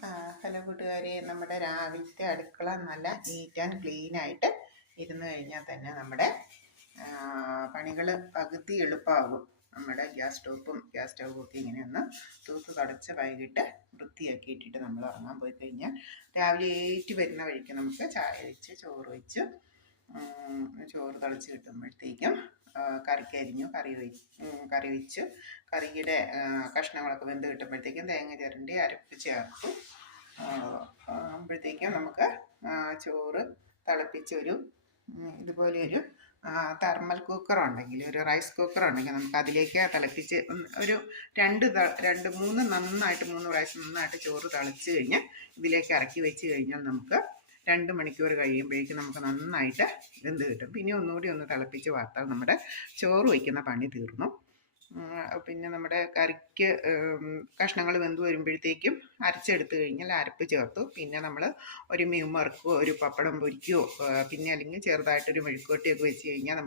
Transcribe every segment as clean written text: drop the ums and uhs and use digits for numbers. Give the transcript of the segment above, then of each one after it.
Hello കൂട്ടുകാരെ, നമ്മുടെ രാവിലത്തെ അടുക്കള നല്ല നീറ്റ് ആൻഡ് ക്ലീൻ ആയിട്ട് ഇരുന്ന് കഴിഞ്ഞാൽ തന്നെ നമ്മുടെ പണികൾ പകുതി എളുപ്പമാകും. നമ്മുടെ ഗ്യാസ് സ്റ്റൗവും ഒക്കെ ഇങ്ങനെ ഒന്ന് തൂത്ത് തുടച്ച് വൈകിട്ട് വൃത്തിയാക്കിയിട്ടിട്ട് നമ്മൾ ഉറങ്ങാൻ പോയി കഴിഞ്ഞാൽ രാവിലെ വരുന്ന വഴിക്ക് നമുക്ക് ചായ വെച്ച് ചോറ് തിളച്ച് കിട്ടുമ്പോഴത്തേക്കും കറിക്കരിഞ്ഞു കറി വെച്ച് കറിയുടെ കഷ്ണങ്ങളൊക്കെ വെന്ത് കിട്ടുമ്പോഴത്തേക്കും തേങ്ങ ചിരണ്ടി അരപ്പ് ചേർത്ത് ആകുമ്പോഴത്തേക്കും നമുക്ക് ചോറ് തിളപ്പിച്ചൊരു ഇതുപോലെ ഒരു തെർമൽ കുക്കർ ഉണ്ടെങ്കിൽ, ഒരു റൈസ് കുക്കർ ഉണ്ടെങ്കിൽ നമുക്ക് അതിലേക്ക് തിളപ്പിച്ച് ഒരു മൂന്ന് പ്രാവശ്യം നന്നായിട്ട് ചോറ് തിളച്ച് കഴിഞ്ഞാൽ ഇതിലേക്ക് ഇറക്കി വെച്ച് കഴിഞ്ഞാൽ നമുക്ക് 2 മണിക്കൂർ കഴിയുമ്പോഴേക്കും നമുക്ക് നന്നായിട്ട് വെന്ത് കിട്ടും. പിന്നെ ഒന്നുകൂടി ഒന്ന് തിളപ്പിച്ച് വാർത്താൽ നമ്മുടെ ചോറ് വയ്ക്കുന്ന പണി തീർന്നു. പിന്നെ നമ്മുടെ കറിക്ക് കഷ്ണങ്ങൾ വെന്ത് വരുമ്പോഴത്തേക്കും അരച്ചെടുത്ത് കഴിഞ്ഞാൽ അരപ്പ് ചേർത്തു. പിന്നെ നമ്മൾ ഒരു മീൻ വറുക്കുകയോ ഒരു പപ്പടം പൊരിക്കുകയോ പിന്നെ അല്ലെങ്കിൽ ചെറുതായിട്ടൊരു മെഴുക്കുവരട്ടിയൊക്കെ വെച്ച് കഴിഞ്ഞാൽ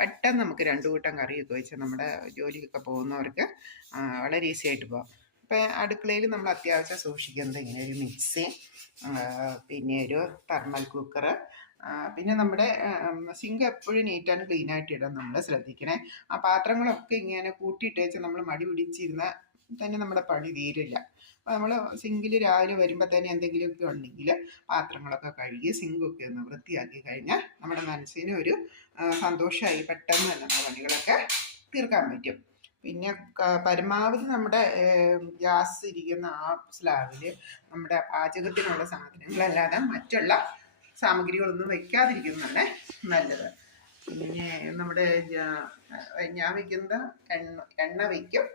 പെട്ടെന്ന് നമുക്ക് 2 കൂട്ടം കറിയൊക്കെ വെച്ച് നമ്മുടെ ജോലിയൊക്കെ പോകുന്നവർക്ക് വളരെ ഈസി ആയിട്ട് പോകാം. ഇപ്പം അടുക്കളയിൽ നമ്മൾ അത്യാവശ്യം സൂക്ഷിക്കുന്നത് ഇങ്ങനെ ഒരു മിക്സി, പിന്നെ ഒരു തെർമൽ കുക്കർ, പിന്നെ നമ്മുടെ സിങ്ക് എപ്പോഴും നീറ്റ് ആൻഡ് ക്ലീൻ ആയിട്ട് ഇടാൻ നമ്മൾ ശ്രദ്ധിക്കണേ. ആ പാത്രങ്ങളൊക്കെ ഇങ്ങനെ കൂട്ടിയിട്ട് വെച്ച് നമ്മൾ മടി പിടിച്ചിരുന്നാൽ തന്നെ നമ്മുടെ പണി തീരില്ല. അപ്പോൾ നമ്മൾ സിങ്കിൽ രാവിലെ വരുമ്പോൾ തന്നെ എന്തെങ്കിലുമൊക്കെ ഉണ്ടെങ്കിൽ പാത്രങ്ങളൊക്കെ കഴുകി സിങ്കൊക്കെ ഒന്ന് വൃത്തിയാക്കി കഴിഞ്ഞാൽ നമ്മുടെ മനസ്സിന് ഒരു സന്തോഷമായി പെട്ടെന്ന് തന്നെ നമ്മുടെ പണികളൊക്കെ തീർക്കാൻ പറ്റും. പിന്നെ പരമാവധി നമ്മുടെ ഗ്യാസ് ഇരിക്കുന്ന ആ സ്ലാബിൽ നമ്മുടെ പാചകത്തിനുള്ള സാധനങ്ങളല്ലാതെ മറ്റുള്ള സാമഗ്രികളൊന്നും വയ്ക്കാതിരിക്കുന്നതാണ് നല്ലത്. പിന്നെ നമ്മുടെ ഞാൻ വയ്ക്കുന്ന എണ്ണ വയ്ക്കും,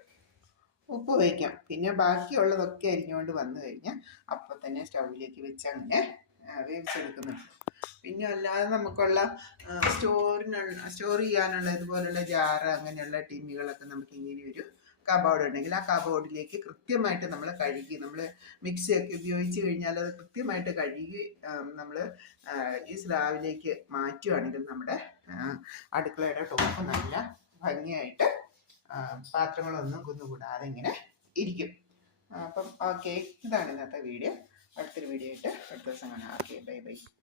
ഉപ്പ് വയ്ക്കാം. പിന്നെ ബാക്കിയുള്ളതൊക്കെ അരിഞ്ഞുകൊണ്ട് വന്നു കഴിഞ്ഞാൽ അപ്പം തന്നെ സ്റ്റൗവിലേക്ക് വെച്ച് അങ്ങനെ വേവിച്ചെടുക്കുന്നുണ്ട്. പിന്നെ അല്ലാതെ നമുക്കുള്ള സ്റ്റോർ ചെയ്യാനുള്ള ഇതുപോലുള്ള ജാറ്, അങ്ങനെയുള്ള ടിന്നുകളൊക്കെ നമുക്ക് ഇങ്ങനെ ഒരു കബോർഡ് ഉണ്ടെങ്കിൽ ആ കബോർഡിലേക്ക് കൃത്യമായിട്ട് നമ്മൾ കഴുകി, നമ്മൾ മിക്സിയൊക്കെ ഉപയോഗിച്ച് കഴിഞ്ഞാൽ അത് കൃത്യമായിട്ട് കഴുകി നമ്മൾ ഈ സ്ലാബിലേക്ക് മാറ്റുകയാണെങ്കിൽ നമ്മുടെ അടുക്കളയുടെ ടോപ്പ് നല്ല ഭംഗിയായിട്ട് പാത്രങ്ങളൊന്നും കുന്നുകൂടാതെ ഇങ്ങനെ ഇരിക്കും. അപ്പം ഓക്കെ, ഇതാണ് ഇന്നത്തെ വീഡിയോ. അടുത്തൊരു വീഡിയോ ആയിട്ട് അടുത്ത ദിവസം കാണാം. Okay, bye bye.